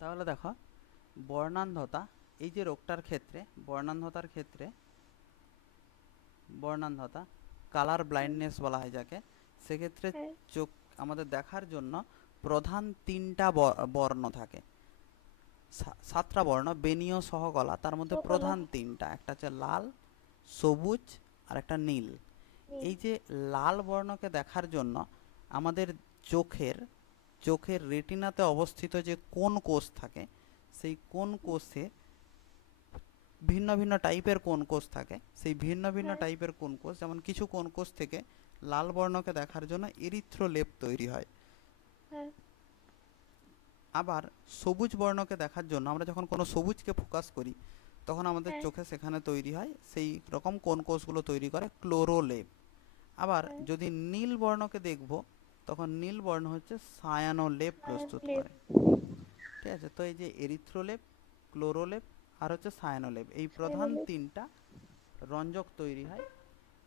তাহলে দেখো, বর্ণান্ধতা, এই যে রোগটার ক্ষেত্রে, বর্ণান্ধতার ক্ষেত্রে, বর্ণান্ধতা কালার হুম, ব্লাইন্ডনেস বলা হয় যাকে, সেক্ষেত্রে হ্যাঁ, চোখ আমাদের দেখার জন্য প্রধান তিনটা বর্ণ থাকে। সাতটা বর্ণ বেনীয় সহ গলা, তার মধ্যে সকালে প্রধান তিনটা, একটা হচ্ছে লাল, সবুজ আর একটা নীল। নীল। এই যে লাল বর্ণকে দেখার জন্য আমাদের চোখের চোখের রেটিনাতে অবস্থিত যে কোন কোষ থাকে, সেই কোন কোষে ভিন্ন ভিন্ন টাইপের কোন কোষ থাকে, সেই ভিন্ন ভিন্ন হ্যাঁ, টাইপের কোন কোষ, যেমন কিছু কোন কোষ থেকে লাল বর্ণকে দেখার জন্য এরিথ্রোলেপ তৈরি হয়। হ্যাঁ, আবার সবুজ বর্ণকে দেখার জন্য আমরা যখন কোনো সবুজকে ফোকাস করি, তখন আমাদের হ্যাঁ, চোখে সেখানে তৈরি হয় সেই রকম কোন কোষগুলো তৈরি করে ক্লোরোলেপ। আবার হ্যাঁ, যদি নীল বর্ণকে দেখব, তখন নীল বর্ণ হচ্ছে সায়ানোলেপ প্রস্তুত সায়ানলেপ। করে। ঠিক আছে, তো এই যে এরিথ্রোলেপ, ক্লোরোলেপ আর হচ্ছে সায়ানোলেপ, এই প্রধান সায়ানলেপ। তিনটা রঞ্জক তৈরি হয়।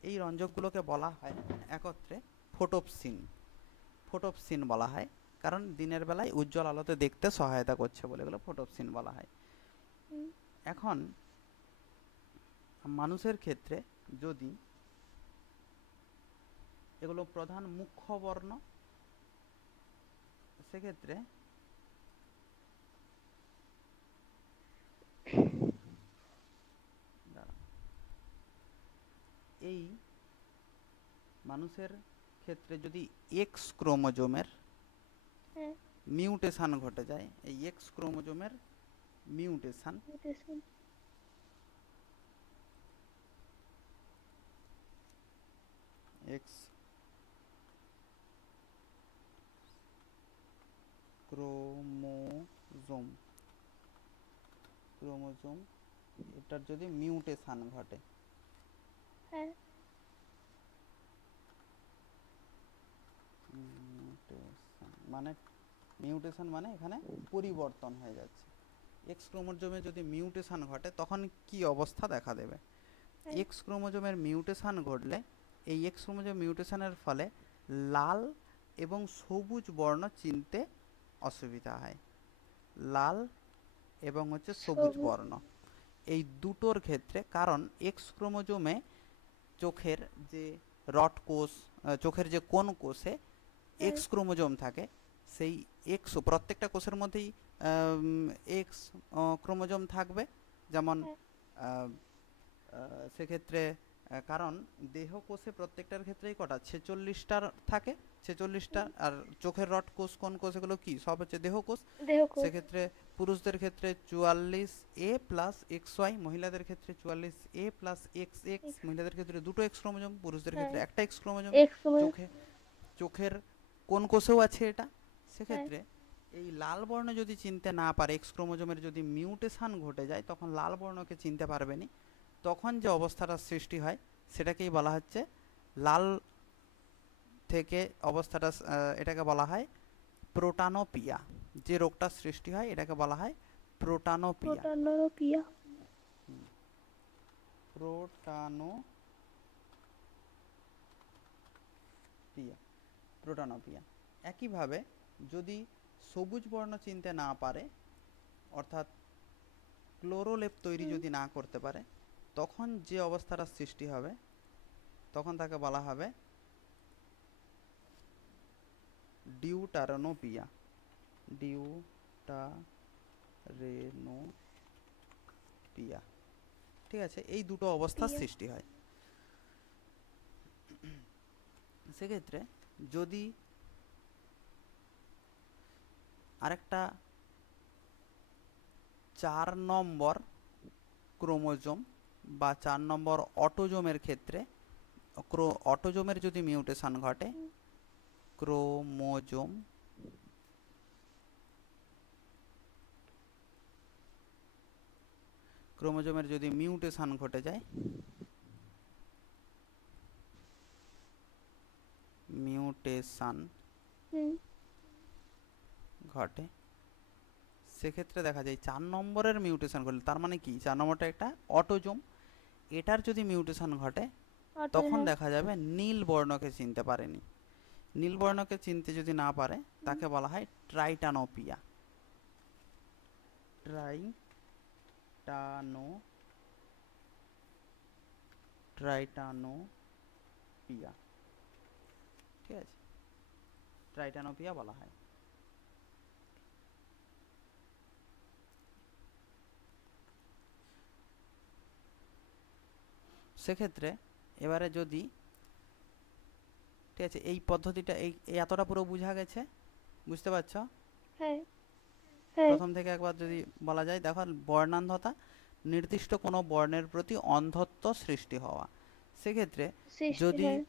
এই রঞ্জকগুলোকে বলা হয় একত্রে ফোটোপসিন। ফোটোপসিন বলা হয়, কারণ দিনের বেলায় উজ্জ্বল আলোতে দেখতে সহায়তা করছে বলে এগুলো ফোটোপসিন বলা হয়। হুম, এখন মানুষের ক্ষেত্রে যদি এগুলো প্রধান মুখ্য বর্ণ, সেক্ষেত্রে দাঁড়াও, এই মানুষের ক্ষেত্রে যদি এক্স ক্রোমোজোমের হ্যাঁ, মিউটেশন ঘটে যায়, এই এক্স ক্রোমোজোমের mutation, mutation. X chromosome, chromosome এটার যদি মিউটেশন ঘটে, হ্যাঁ, মানে মিউটেশন মানে এখানে পরিবর্তন হয়ে যাচ্ছে। এক্স ক্রোমোজোমে যদি মিউটেশন ঘটে তখন কি অবস্থা দেখা দেবে? হ্যাঁ, এক্স ক্রোমোজোমের মিউটেশন ঘটলে, এই এক্স ক্রোমোজোম মিউটেশনের ফলে লাল এবং সবুজ বর্ণ চিনতে অসুবিধা হয়। লাল এবং হচ্ছে সবুজ সবুজ। বর্ণ এই দুটোর ক্ষেত্রে, কারণ এক্স ক্রোমোজোমে চোখের যে রড কোষ, চোখের যে কোন কোষে হ্যাঁ, এক্স ক্রোমোজোম থাকে, সেই এক্স প্রত্যেকটা কোষের মধ্যেই এক্স ক্রোমোজোম থাকবে। যেমন হ্যাঁ, আহ, সেক্ষেত্রে কারণ দেহ কোষে প্রত্যেকটার ক্ষেত্রেই কটা 46টার থাকে, 46টা। হুম, আর চোখের রড কোষ কোন কোষ, এগুলো কি সব হচ্ছে দেহ কোষ। দেহকোষ। সেক্ষেত্রে পুরুষদের ক্ষেত্রে 44A প্লাস এক্স ওয়াই, মহিলাদের ক্ষেত্রে 44A plus x x, x. মহিলাদের ক্ষেত্রে দুটো এক্স ক্রোমোজোম, পুরুষদের হ্যাঁ, ক্ষেত্রে একটা এক্স ক্রোমোজোম। এক্স সময়। চোখে চোখের কোন কোষেও আছে এটা। হ্যাঁ, সেক্ষেত্রে এই লাল বর্ণ যদি চিনতে না পারে, এক্স ক্রোমোজোমের যদি মিউটেশন ঘটে যায়, তখন লাল বর্ণকে চিনতে পারবে না। তখন যে অবস্থাটা সৃষ্টি হয় সেটাকেই বলা হচ্ছে লাল থেকে অবস্থাটা, এটাকে বলা হয় প্রোটানোপিয়া। যে রোগটা সৃষ্টি হয় এটাকে বলা হয় প্রোটানোপিয়া। প্রোটানোপিয়া। প্রোটানোপিয়া, প্রোটানোপিয়া। একইভাবে যদি সবুজ বর্ণ চিনতে না পারে, অর্থাৎ ক্লোরোলেপ তৈরি হুম, যদি না করতে পারে, তখন যে অবস্থাটা সৃষ্টি হবে তখন তাকে বলা হবে ডিউটারনোপিয়া। ডিউটারেনোপিয়া। ঠিক আছে, এই দুটো অবস্থার পিয়া। সৃষ্টি হয়। সেক্ষেত্রে যদি আরেকটা 4 নম্বর ক্রোমোজোম বা 4 নম্বর অটোজোমের ক্ষেত্রে, অটোজোমের যদি মিউটেশন ঘটে, হুম, ক্রোমোজোম, ক্রোমোজোমের যদি মিউটেশন ঘটে যায়, মিউটেশন হুম, ঘটে, সেক্ষেত্রে দেখা যায় 4 নম্বরের মিউটেশন ঘটলে, তার মানে কি 4 নম্বরটা একটা অটোজোম, এটার যদি মিউটেশন ঘটে, অটো। তখন হ্যাঁ, দেখা যাবে নীল বর্ণকে চিনতে পারেনি। নীল বর্ণকে চিনতে যদি না পারে, হুম, তাকে বলা হয় ট্রাইটানোপিয়া। ট্রাইটানোপিয়া, ঠিক আছে, ট্রাইটানোপিয়া বলা হয়। সেক্ষেত্রে এবারে যদি, ঠিক আছে, এই পদ্ধতিটা এই এতটা পুরো বোঝা গেছে, বুঝতে পারছো? হ্যাঁ হ্যাঁ প্রথম থেকে একবার যদি বলা যায়, দেখো, বর্ণান্ধতা নির্দিষ্ট কোনো বর্ণের প্রতি অন্ধত্ব সৃষ্টি হওয়া। সেক্ষেত্রে সৃষ্টি যদি হয়।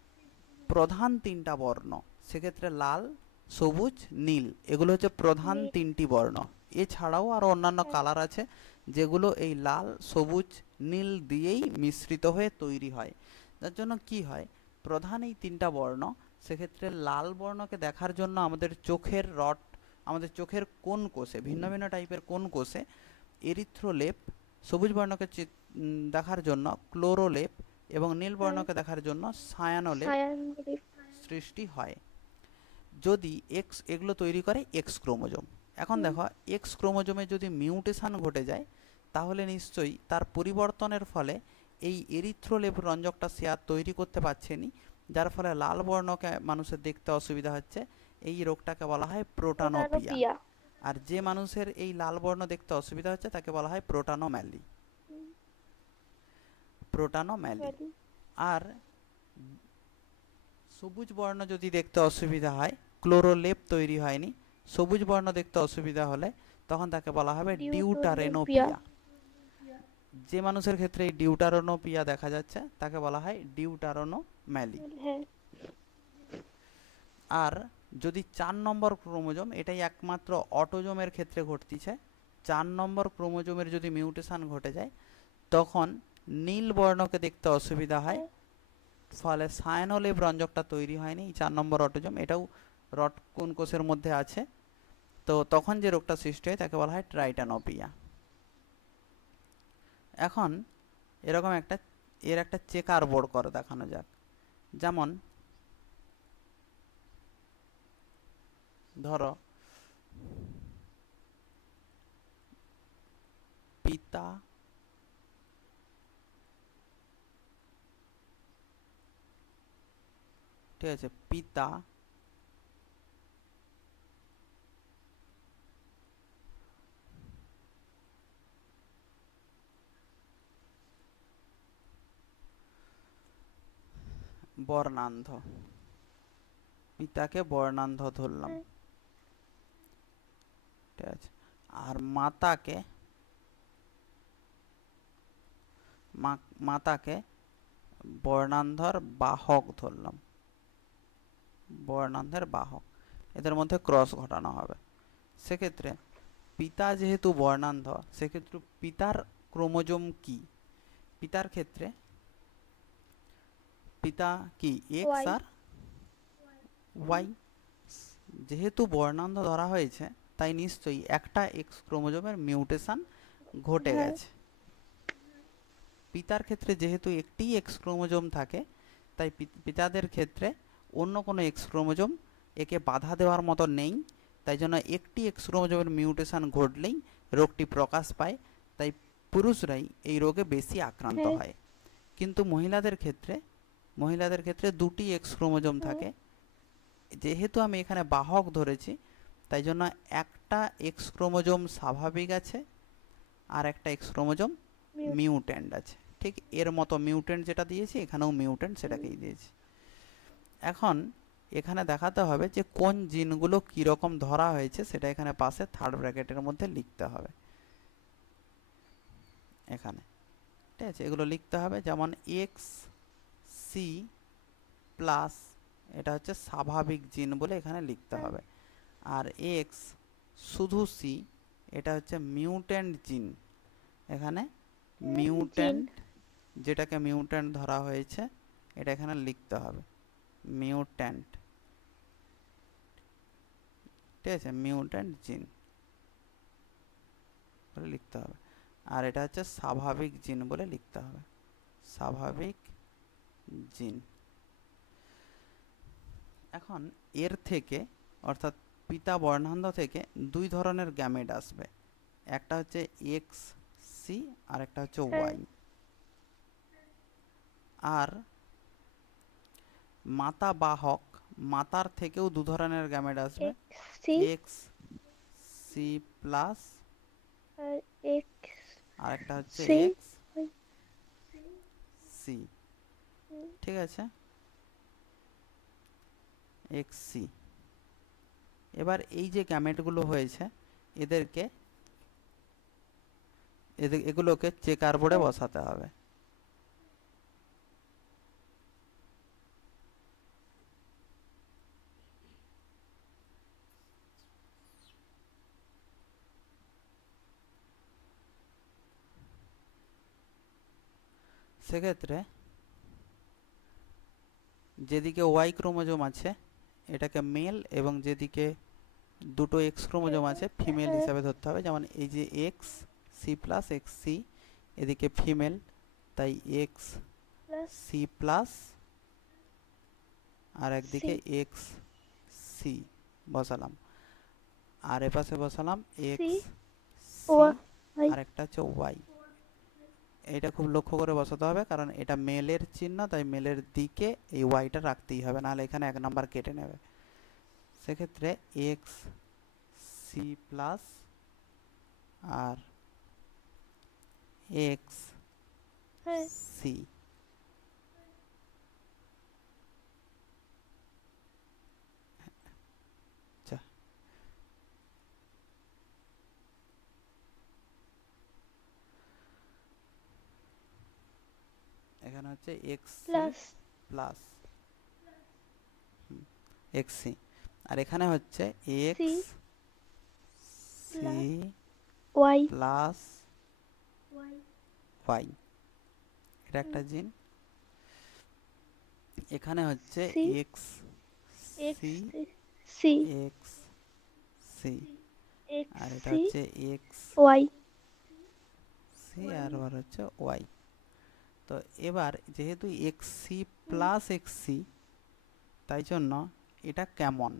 প্রধান তিনটা বর্ণ, সেক্ষেত্রে লাল, সবুজ, নীল, এগুলো হচ্ছে প্রধান নীল। তিনটি বর্ণ। এছাড়াও আরও অন্যান্য হ্যাঁ। কালার আছে যেগুলো এই লাল, সবুজ, নীল দিয়েই মিশ্রিত হয়ে তৈরি হয়। যার জন্য কি হয়, প্রধান এই তিনটা বর্ণ, সেক্ষেত্রে লাল বর্ণকে দেখার জন্য আমাদের চোখের রড, আমাদের চোখের কোন কোষে, ভিন্ন ভিন্ন টাইপের কোন কোষে এরিথ্রোলেপ, সবুজ বর্ণকে দেখার জন্য ক্লোরোলেপ, এবং নীল হ্যাঁ। বর্ণকে দেখার জন্য সায়ানোলেপ সায়ানলেপ। সৃষ্টি হয়। যদি এগুলো তৈরি করে এক্স ক্রোমোজোম। এখন হুম। দেখো, এক্স ক্রোমোজোমে যদি মিউটেশন ঘটে যায়, তাহলে নিশ্চয়ই তার পরিবর্তনের ফলে এই এরিথ্রোলেপ রঞ্জকটা সে আর তৈরি করতে পারছেনি, যার ফলে লাল বর্ণকে মানুষের দেখতে অসুবিধা হচ্ছে। এই রোগটাকে বলা হয় প্রোটানোপিয়া। প্রোটানোপিয়া। আর যে মানুষের এই লাল বর্ণ দেখতে অসুবিধা হচ্ছে তাকে বলা হয় প্রোটানোম্যালি। হুম। প্রোটানোম্যালি। বলি। আর সবুজ বর্ণ যদি দেখতে অসুবিধা হয়, ক্লোরোলেপ তৈরি হয়নি, সবুজ বর্ণ দেখতে অসুবিধা হলে তখন তাকে বলা হবে ডিউটোনোপিয়া। ডিউটারেনোপিয়া। যে মানুষের ক্ষেত্রে এই ডিউটারোনোপিয়া দেখা যাচ্ছে তাকে বলা হয় ডিউটারোনোম্যালি। হ্যাঁ। আর যদি 4 নম্বর ক্রোমোজোম, এটাই একমাত্র অটোজোমের ক্ষেত্রে ঘটতিছে, 4 নম্বর ক্রোমোজোমের যদি মিউটেশন ঘটে যায়, তখন নীল বর্ণকে দেখতে অসুবিধা হয়, ফলে সায়ানোলেপ রঞ্জকটা তৈরি হয়নি। 4 নম্বর অটোজোম, এটাও রড কোন কোষের মধ্যে আছে। তো তখন যে রোগটা সৃষ্টি হয় তাকে বলা হয় ট্রাইটানোপিয়া। এখন এরকম এর একটা চেকার বোর্ড করে দেখানো যাক। যেমন ধরো, পিতা, ঠিক আছে, পিতা, বর্ণান্ধ, পিতাকে বর্ণান্ধ ধরলাম, হ্যাঁ। ঠিক আছে, আর মাতাকে, মাতাকে বর্ণান্ধর বাহক ধরলাম, বর্ণান্ধের বাহক। এদের মধ্যে ক্রস ঘটানো হবে। সেক্ষেত্রে পিতা যেহেতু বর্ণান্ধ, সেক্ষেত্রে পিতার ক্রোমোজোম কি? পিতার ক্ষেত্রে পিতা কি এক্স ওয়াই। আর ওয়াই। যেহেতু বর্ণান্ধ ধরা হয়েছে, তাই নিশ্চয়ই একটা এক্স ক্রোমোজোমের মিউটেশন ঘটে হ্যাঁ। গেছে। পিতার ক্ষেত্রে যেহেতু একটি এক্স ক্রোমোজোম থাকে, তাই পিতাদের ক্ষেত্রে অন্য কোনো এক্স ক্রোমোজোম একে বাধা দেওয়ার মতো নেই। তাই জন্য একটি এক্স ক্রোমোজোমের মিউটেশন ঘটলেই রোগটি প্রকাশ পায়। তাই পুরুষরাই এই রোগে বেশি আক্রান্ত হ্যাঁ। হয়। কিন্তু মহিলাদের ক্ষেত্রে দুটি এক্স ক্রোমোজোম হুম। থাকে। যেহেতু আমি এখানে বাহক ধরেছি, তাই জন্য একটা এক্স ক্রোমোজোম স্বাভাবিক আছে আর একটা এক্স ক্রোমোজোম মিউট্যান্ট আছে। ঠিক এর মতো মিউট্যান্ট যেটা দিয়েছি, এখানেও মিউট্যান্ট সেটাকেই দিয়েছি। এখন এখানে দেখাতে হবে যে কোন জিনগুলো কীরকম ধরা হয়েছে, সেটা এখানে পাশে থার্ড ব্র্যাকেটের মধ্যে লিখতে হবে। এখানে, ঠিক আছে, এগুলো লিখতে হবে। যেমন এক্স সি প্লাস, এটা হচ্ছে স্বাভাবিক জিন বলে এখানে লিখতে হবে। আর এক্স শুধু সি, এটা হচ্ছে মিউট্যান্ট জিন। এখানে মিউট্যান্ট, যেটাকে মিউট্যান্ট ধরা হয়েছে, এটা এখানে লিখতে হবে মিউট্যান্ট, ঠিক আছে, মিউট্যান্ট জিন বলে লিখতে হবে। আর এটা হচ্ছে স্বাভাবিক জিন বলে লিখতে হবে, স্বাভাবিক জিন। এখন এর থেকে, অর্থাৎ পিতা বর্ণান্ধ থেকে দুই ধরনের গ্যামেট আসবে। একটা হচ্ছে এক্স সি আর একটা হচ্ছে হ্যাঁ ওয়াই। আর মাতা বাহক, মাতার থেকেও দু ধরনের গ্যামেট আসবে, X C X C plus আর এক্স আর একটা হচ্ছে সি এক্স সি। ঠিক আছে, এক্স সি। এবার এই যে গ্যামেটগুলো হয়েছে এদেরকে এগুলোকে চেকার বোর্ডে হ্যাঁ বসাতে হবে। সেক্ষেত্রে যেদিকে ওয়াই ক্রোমোজোম আছে এটাকে মেল, এবং যেদিকে দুটো এক্স ক্রোমোজোম আছে ফিমেল হ্যাঁ হিসাবে ধরতে হবে। যেমন এই যে X C plus X C, এদিকে ফিমেল, তাই এক্স প্লাস সি প্লাস, আর সি একদিকে এক্স সি বসালাম, আর এপাশে বসালাম সি এক্স সি, ওয়াই। আর একটা হচ্ছে ওয়াই। এটা খুব লক্ষ্য করে বসাতে হবে, কারণ এটা মেলের চিহ্ন, তাই মেলের দিকে এই ওয়াইটা রাখতেই হবে, নাহলে এখানে এক নাম্বার কেটে নেবে। সেক্ষেত্রে এক্স সি প্লাস আর এক্স হ্যাঁ সি। আচ্ছা, এখানে হচ্ছে X C plus plus X C, আর এখানে হচ্ছে C X C plus Y plus Y, এটা একটা জিন। এখানে হচ্ছে C X X C C X C, X আর এটা সি হচ্ছে এক্স ওয়াই। সি আর ওর হচ্ছে ওয়াই। তো এবার যেহেতু X C plus X C, তাই জন্য এটা কেমন,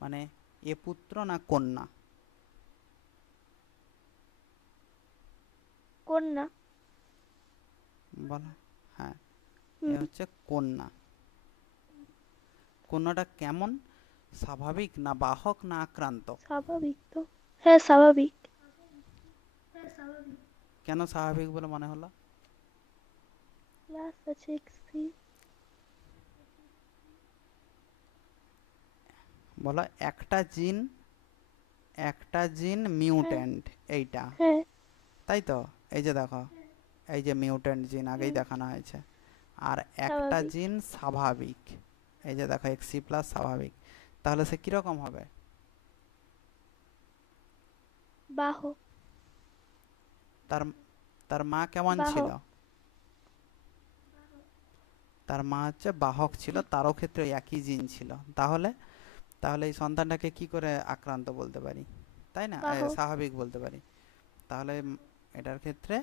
মানে এ পুত্র না কন্যা? কন্যা। বলো। হ্যাঁ, এ হচ্ছে কন্যা। কন্যাটা কেমন, স্বাভাবিক না বাহক না আক্রান্ত? স্বাভাবিক তো। হ্যাঁ স্বাভাবিক। কেন স্বাভাবিক বলে মনে হলো? প্লাস আছে এক্স সি। বলো, একটা জিন হ্যাঁ মিউট্যান্ট এইটা, হ্যাঁ তাই তো? এই যে দেখো, এই যে মিউট্যান্ট জিন আগেই হুম, দেখানো হয়েছে। আর একটা স্বাভাবিক। জিন স্বাভাবিক, এই যে দেখো এক্স সি প্লাস স্বাভাবিক। তাহলে সে কিরকম হবে? বাহক। তার তার মা কেমন ছিল? বাহক। তার মা হচ্ছে বাহক ছিল, তারও ক্ষেত্রে একই জিন ছিল। তাহলে তাহলে এই সন্তানটাকে কি করে আক্রান্ত বলতে পারি, তাই না? বাহক। স্বাভাবিক বলতে পারি। তাহলে এটার ক্ষেত্রে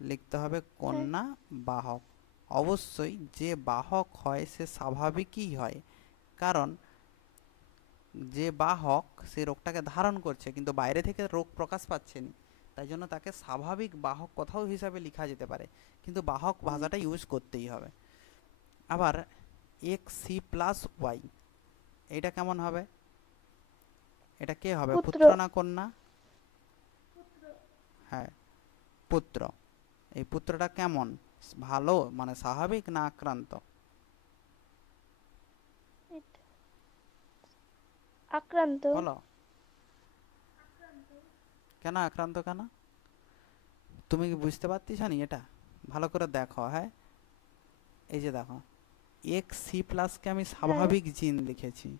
লিখতে হবে হ্যাঁ কন্যা বাহক। অবশ্যই যে বাহক হয় সে স্বাভাবিকই হয়, কারণ যে বাহক সে রোগটাকে ধারণ করছে কিন্তু বাইরে থেকে রোগ প্রকাশ পাচ্ছে না, তাই জন্য তাকে স্বাভাবিক বাহক কথাও হিসাবে লেখা যেতে পারে, কিন্তু বাহক ভাষাটা ইউজ করতেই হবে। আবার এক্স সি প্লাস ওয়াই, এটা কেমন হবে? এটা কে হবে, পুত্র। পুত্র না কন্যা? হ্যাঁ, পুত্র। এই পুত্রটা কেমন, ভালো মানে স্বাভাবিক না আক্রান্ত? এটা আক্রান্ত। বলো, কেন আক্রান্ত কেন? তুমি কি বুঝতে পারতেছ নি? এটা ভালো করে দেখো। হ্যাঁ, এই যে দেখো, এক্স সি প্লাসকে আমি হ্যাঁ স্বাভাবিক জিন লিখেছি,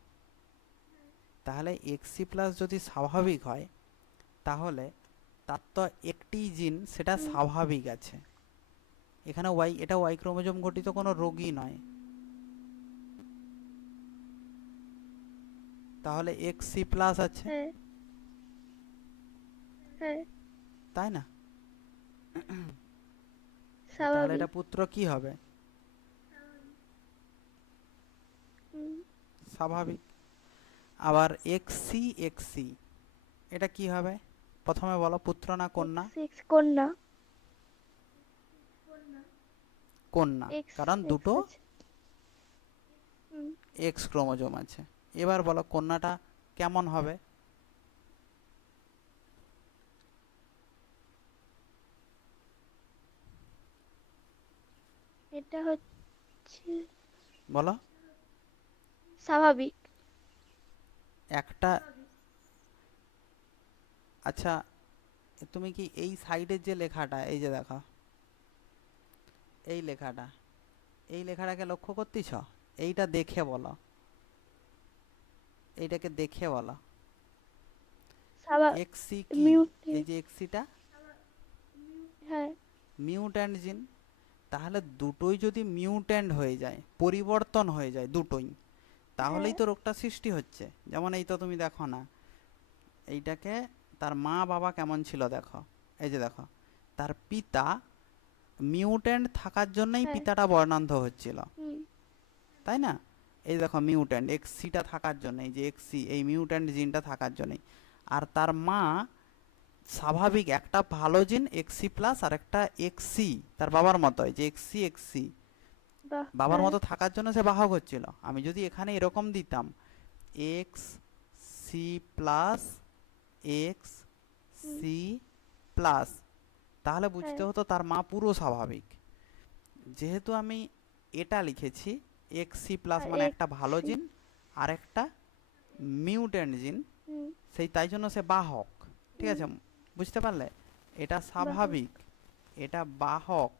তাহলে এক্স সি প্লাস যদি স্বাভাবিক হয় তাহলে তার তো একটি জিন সেটা হুম, স্বাভাবিক আছে। এখানে ওয়াই, এটা ওয়াই ক্রোমোজোম গঠিত কোনো রোগই নয়, তাহলে এক্স সি প্লাস আছে, হ্যাঁ হ্যাঁ তাই না? তাহলে স্বাভাবিক। এটা পুত্র কি হবে, হুম, স্বাভাবিক। আবার এক্স সি এটা কি হবে, প্রথমে বলো, পুত্র না কন্যা? X কন্যা। কন্যা, X কারণ X দুটো আছে। হুম, এক্স ক্রোমোজোম আছে। এবার বলো কন্যাটা কেমন হবে? এটা হচ্ছে বলো। স্বাভাবিক। একটা, আচ্ছা তুমি কি এই সাইডের যে লেখাটা, এই যে দেখো এই লেখাটা, এই লেখাটাকে লক্ষ্য করতেছ? এইটা দেখে বলো, এইটাকে দেখে বলো স্বাভাবিক। এক্সি কি? এই মিউটেন্ট। যে এক্সিটা হ্যাঁ, মিউট্যান্ট জিন। তাহলে দুটোই যদি মিউট্যান্ট হয়ে যায়, পরিবর্তন হয়ে যায় দুটোই, তাহলেই হ্যাঁ, তো রোগটা সৃষ্টি হচ্ছে। যেমন এই তো তুমি দেখো না, এইটাকে তার মা বাবা কেমন ছিল দেখো, এই যে দেখো তার পিতা মিউট্যান্ট থাকার জন্যই হ্যাঁ। পিতাটা বর্ণান্ধ হচ্ছিল, হুম, তাই না? এই দেখো মিউট্যান্ট এক্সিটা থাকার জন্য, এই যে এক্সি, এই মিউট্যান্ট জিনটা থাকার জন্যই। আর তার মা স্বাভাবিক একটা ভালো জিন এক্সি প্লাস, আর একটা এক্সি তার বাবার মতো, যে এক্সি এক্সি বাহ, বাবার হ্যাঁ। মতো থাকার জন্য সে বাহক হচ্ছিল। আমি যদি এখানে এরকম দিতাম এক্স সি প্লাস এক্স হুম, সি প্লাস, তাহলে বুঝতে হ্যাঁ। হতো তার মা পুরো স্বাভাবিক। যেহেতু আমি এটা লিখেছি এক্স সি প্লাস, মানে X একটা ভালো জিন আর একটা মিউট্যান্ট জিন, হুম, সেই তাই জন্য সে বাহক। ঠিক হুম, আছে, বুঝতে পারলে? এটা বাহক। স্বাভাবিক, এটা বাহক।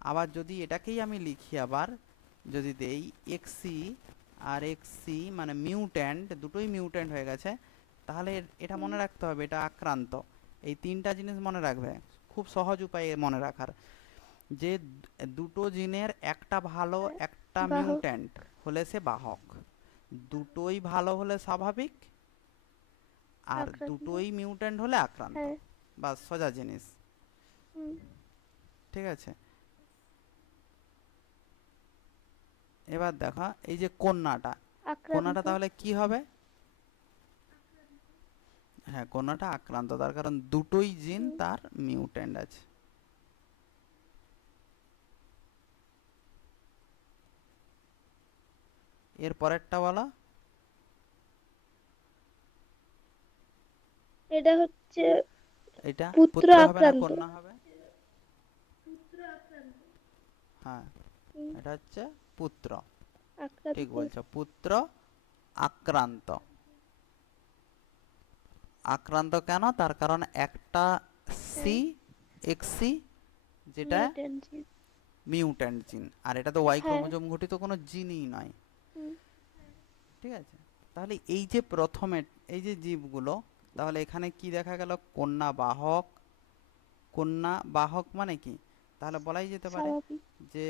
আবার যদি এটাকেই আমি লিখি, আবার যদি দেই এক্সি আর এক্সি মানে মিউট্যান্ট, দুটোই মিউট্যান্ট হয়ে গেছে, তাহলে এটা হুম, মনে রাখতে হবে এটা আক্রান্ত। এই তিনটা জিনিস মনে রাখবে, খুব সহজ উপায় এর মনে রাখার, যে দুটো জিনের একটা ভালো হ্যাঁ, একটা বাহক। মিউট্যান্ট হলে সে বাহক, দুটোই ভালো হলে স্বাভাবিক, আর আক্রান্ত। দুটোই মিউট্যান্ট হলে আক্রান্ত। হ্যাঁ। বাস, সোজা জিনিস। হুম, ঠিক আছে, এবার দেখো এই যে কন্যাটা, কন্যাটা আক্রান্ত। তাহলে কি হবে? হ্যাঁ, কন্যাটা আক্রান্ত, তার কারণ দুটোই জিন হুম, তার মিউট্যান্ট আছে। এর পরেরটা বলো। এটা হচ্ছে এটা পুত্র পুত্র হবে না আক্রান্ত। কন্যা হবে? হ্যাঁ, হুম, এটা হচ্ছে পুত্র। ঠিক আক্রান্ত। বলছো, পুত্র আক্রান্ত। আক্রান্ত কেন? তার কারণ একটা হ্যাঁ, সি এক্সি, যেটা মিউটেন্ট জিন। মিউট্যান্ট জিন, আর এটা তো ওয়াই হ্যাঁ। ক্রোমোজোম ঘটিত কোনো জিনই নয়। হুম, ঠিক আছে, তাহলে এই যে প্রথমে এই যে জীবগুলো, তাহলে এখানে কি দেখা গেল? কন্যা বাহক। কন্যা বাহক মানে কি? তাহলে বলাই যেতে পারে স্বাভাবিক। যে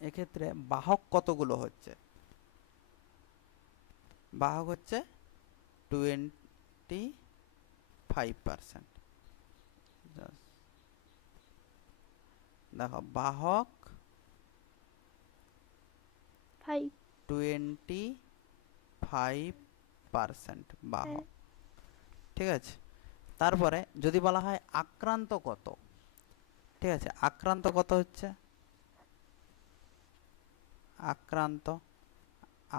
এক্ষেত্রে বাহক কতগুলো হচ্ছে? বাহক হচ্ছে 25%। দেখো বাহক 5। 25% হ্যাঁ, বাহক। ঠিক আছে, তারপরে যদি বলা হয় আক্রান্ত কত, ঠিক আছে, আক্রান্ত কত হচ্ছে? আক্রান্ত,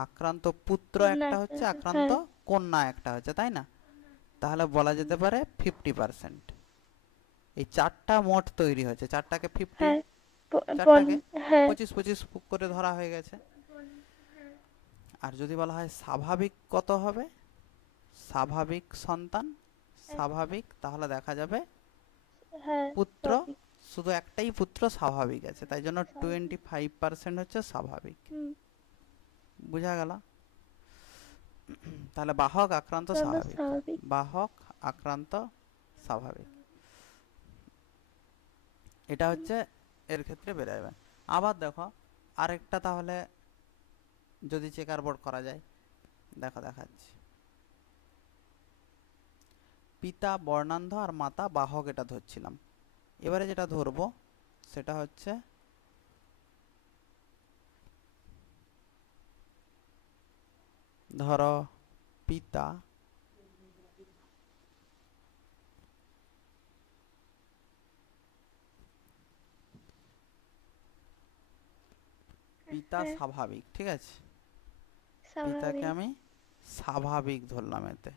আক্রান্ত পুত্র কন্যা একটা একটা হচ্ছে, আছে। আক্রান্ত হ্যাঁ, কন্যা একটা হচ্ছে, তাই না? তাহলে বলা হুম, যেতে পারে 50%। এই চারটা মোট তৈরি হয়েছে, চারটাকে 50, হ্যাঁ। চারটাকে হ্যাঁ, 25-25 করে ধরা হয়ে গেছে। আর যদি বলা হয় স্বাভাবিক কত হবে, স্বাভাবিক সন্তান, হ্যাঁ, স্বাভাবিক, তাহলে দেখা যাবে হ্যাঁ, পুত্র, স্বাভাবিক। শুধু একটাই পুত্র স্বাভাবিক আছে, তাই জন্য স্বাভাবিক। 25% হচ্ছে স্বাভাবিক। হুম, বুঝা গেল? তাহলে বাহক আক্রান্ত তাহলে স্বাভাবিক, স্বাভাবিক। বাহক আক্রান্ত স্বাভাবিক, এটা হুম, হচ্ছে এর ক্ষেত্রে বেড়ে যাবে। আবার দেখো আরেকটা, তাহলে যদি চেকার বোর্ড করা যায়, দেখো দেখাচ্ছি। পিতা বর্ণান্ধ আর মাতা বাহক, এটা ধরছিলাম। এবারে যেটা ধরবো সেটা হচ্ছে, ধরো পিতা পিতা হ্যাঁ, স্বাভাবিক, ঠিক আছে, পিতাকে স্বাভাবিক। আমি স্বাভাবিক ধরলাম এতে,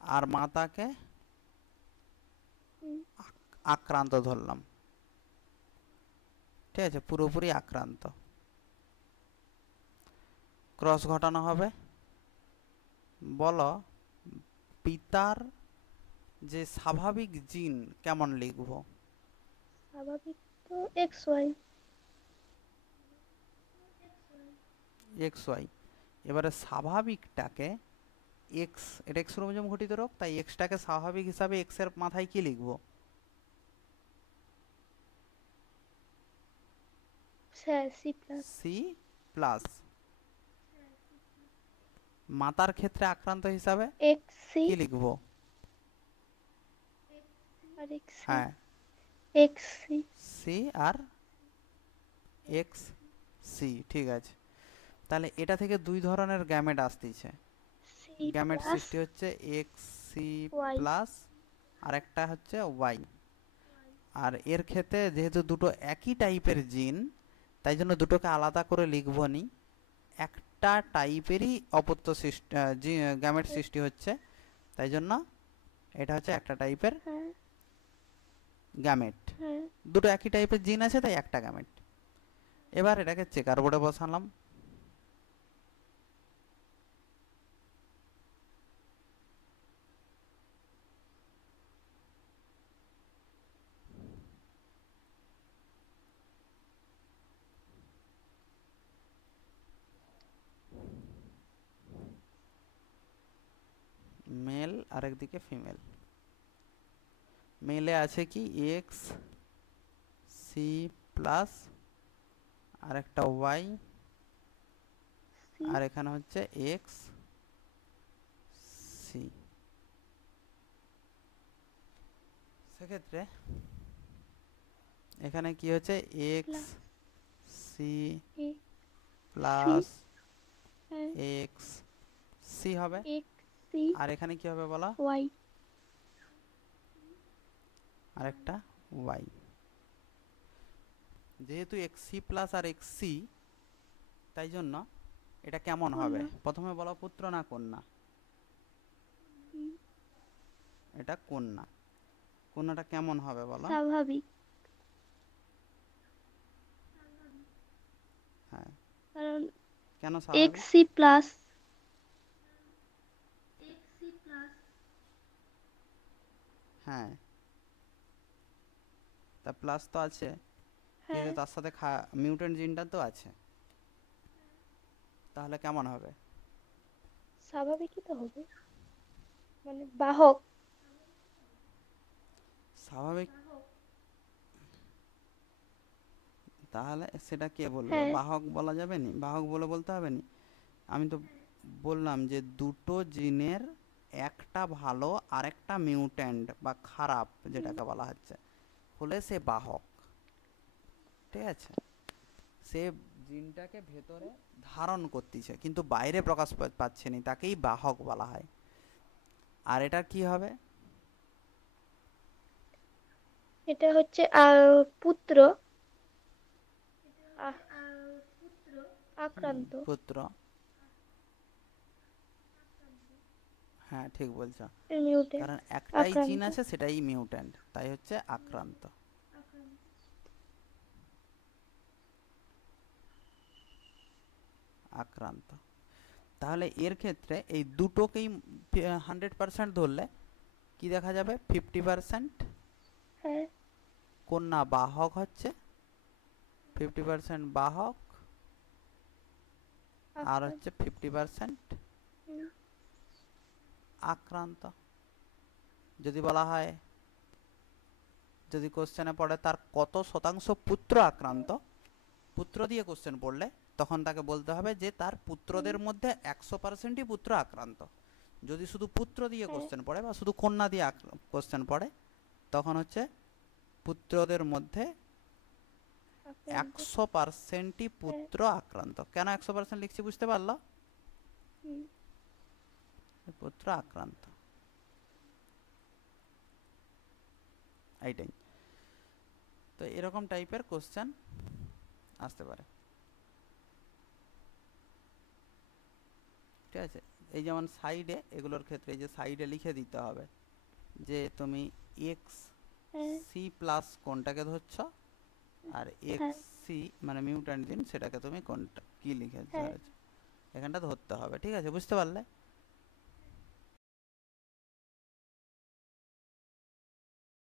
আর মাতাকে হুম, আক্রান্ত ধরলাম, ঠিক আছে, পুরোপুরি আক্রান্ত। ক্রস ঘটানো হবে। বলো পিতার যে স্বাভাবিক জিন কেমন লিখবো? স্বাভাবিক তো XY। X Y. এবারে স্বাভাবিকটাকে এক্স, এটা এক্স ক্রোমোজোম ঘটিত রোগ, তাই এক্সটাকে স্বাভাবিক হিসাবে এক্স এর মাথায় কি লিখবো? হ্যাঁ, C+। C plus. মাতার ক্ষেত্রে আক্রান্ত হিসাবে XC কি লিখবো? আর XC। হ্যাঁ, XC। সি আর এক্স সি, ঠিক আছে। তাহলে এটা থেকে দুই ধরনের গ্যামেট আসতেছে। C গ্যামেট প্লাস সৃষ্টি হচ্ছে এক্স সি Y। প্লাস, আর একটা হচ্ছে ওয়াই। আর এর ক্ষেত্রে যেহেতু দুটো একই টাইপের জিন, তাই জন্য দুটোকে আলাদা করে লিখবো নি, একটা টাইপেরই অপত্য সৃষ্টি গ্যামেট সৃষ্টি হচ্ছে, তাই জন্য এটা হচ্ছে একটা টাইপের হ্যাঁ, গ্যামেট। হ্যাঁ, দুটো একই টাইপের জিন আছে তাই একটা গ্যামেট। এবার এটাকে চেকার বোর্ডে বসালাম। মেল আর একদিকে ফিমেল। মেলে আছে কি এক্স সি প্লাস, আর একটা ওয়াই, C। আর এখানে হচ্ছে এক্স সি। সেক্ষেত্রে এখানে কি হচ্ছে X plus C A plus C। হ্যাঁ, এক্স সি হবে। XC আর এখানে কি হবে বলো? Y। আর একটা ওয়াই। যেহেতু এক্স সি প্লাস আর এক্স সি, তাই জন্য এটা কেমন হবে? কন্যা। প্রথমে বলো পুত্র না কন্যা? হুম, এটা কন্যা। কন্যাটা কেমন হবে বলো? স্বাভাবিক। হ্যাঁ, কারণ কেন স্বাভাবিক? XC plus. হ্যাঁ, তা প্লাস তো আছে, কিন্তু হ্যাঁ, তার সাথে মিউটেন্ট জিনটা তো আছে, তাহলে কেমন হবে? স্বাভাবিকই তো হবে, মানে বাহক। স্বাভাবিক। তাহলে সেটা কে বললো? হ্যাঁ, বাহক বলা যাবে নি? বাহক বলে বলতে হবে নি? আমি তো বললাম যে দুটো জিনের একটা ভালো আর একটা মিউট্যান্ট বা খারাপ হুম, যেটাকে বলা হচ্ছে, হলে সে বাহক, ঠিক আছে। সে জিনটাকে ভেতরে ধারণ করতেছে কিন্তু বাইরে প্রকাশ পাচ্ছে নি, তাকেই বাহক বলা হয়। আর এটা কি হবে? এটা হচ্ছে পুত্র আ- আক্রান্ত। পুত্র। হ্যাঁ, ঠিক বলছো, মিউটেন্ট। কারণ একটাই জিন আক্রান্ত। আছে সেটাই মিউট্যান্ট, তাই হচ্ছে আক্রান্ত। আক্রান্ত। তাহলে এর ক্ষেত্রে এই দুটোকেই 100% ধরলে কি দেখা যাবে? 50% হ্যাঁ, কন্যা বাহক হচ্ছে, 50% বাহক, আর আক্রান্ত। হচ্ছে 50% হুম, আক্রান্ত। যদি বলা হয়, যদি কোশ্চেনে পড়ে তার কত শতাংশ পুত্র আক্রান্ত, পুত্র দিয়ে কোশ্চেন পড়লে তখন তাকে বলতে হবে যে তার হুম, পুত্রদের মধ্যে 100%ই পুত্র আক্রান্ত। যদি শুধু পুত্র দিয়ে হ্যাঁ, কোশ্চেন পড়ে বা শুধু কন্যা দিয়ে কোশ্চেন পড়ে, তখন হচ্ছে পুত্রদের মধ্যে আক্রান্ত। 100%ই হ্যাঁ, পুত্র আক্রান্ত। কেন 100% লিখছি বুঝতে পারলো? হুম, পুত্র আক্রান্ত, এইটাই। তো এরকম টাইপের কোশ্চেন আসতে পারে। ঠিক আছে, এই যেমন সাইডে এগুলোর ক্ষেত্রে এই যে সাইডে লিখে দিতে হবে যে তুমি এক্স হ্যাঁ সি প্লাস কোনটাকে ধরছ, আর হ্যাঁ এক্স সি মানে মিউট্যান্ট জিন সেটাকে তুমি কোনটা কি লিখে হ্যাঁ ধরেছ, এখানটা ধরতে হবে। ঠিক আছে, বুঝতে পারলে?